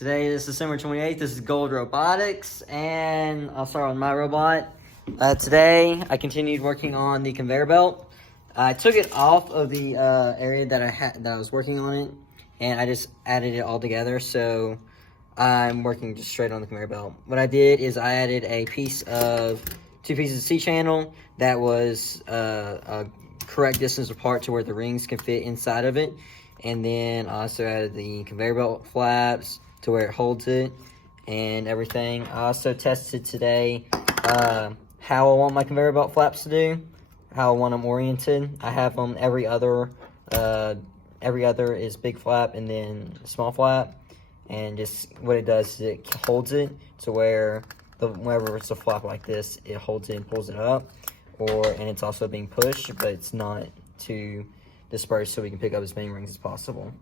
Today is December 28th. This is Gold Robotics, and I'll start on my robot. Today, I continued working on the conveyor belt. I took it off of the area that I was working on it, and I just added it all together. So I'm working just straight on the conveyor belt. What I did is I added two pieces of C-channel that was a correct distance apart to where the rings can fit inside of it. And then I also added the conveyor belt flaps to where it holds it and everything. I also tested today how I want my conveyor belt flaps to do, how I want them oriented. I have them every other is big flap and then small flap. And just what it does is it holds it to where whenever it's a flap like this, it holds it and pulls it up. And it's also being pushed, but it's not too dispersed, so we can pick up as many rings as possible.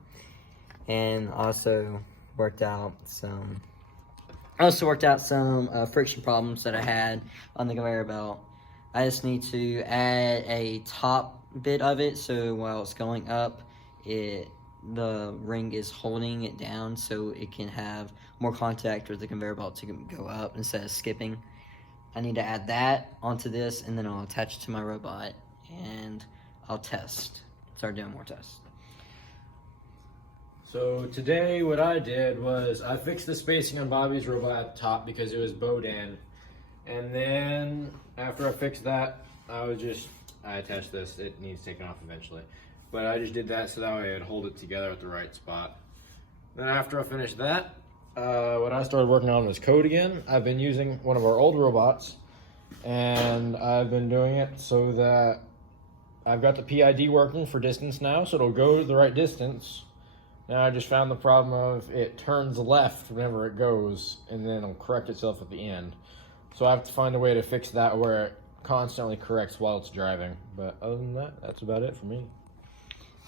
And also worked out some friction problems that I had on the conveyor belt. I just need to add a top bit of it, so while it's going up, the ring is holding it down so it can have more contact with the conveyor belt to go up instead of skipping. I need to add that onto this, and then I'll attach it to my robot, and I'll start doing more tests. So today what I did was I fixed the spacing on Bobby's robot at the top because it was bowed in. And then after I fixed that, I attached this. It needs taken off eventually. But I just did that so that way I'd hold it together at the right spot. Then after I finished that, what I started working on was code again. I've been using one of our old robots, and I've been doing it so that I've got the PID working for distance now, so it'll go the right distance. Now I just found the problem of it turns left whenever it goes, and then it'll correct itself at the end. So I have to find a way to fix that where it constantly corrects while it's driving. But other than that, that's about it for me.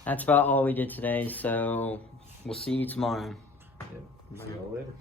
That's about all we did today, so we'll see you tomorrow. Yep. See you all later.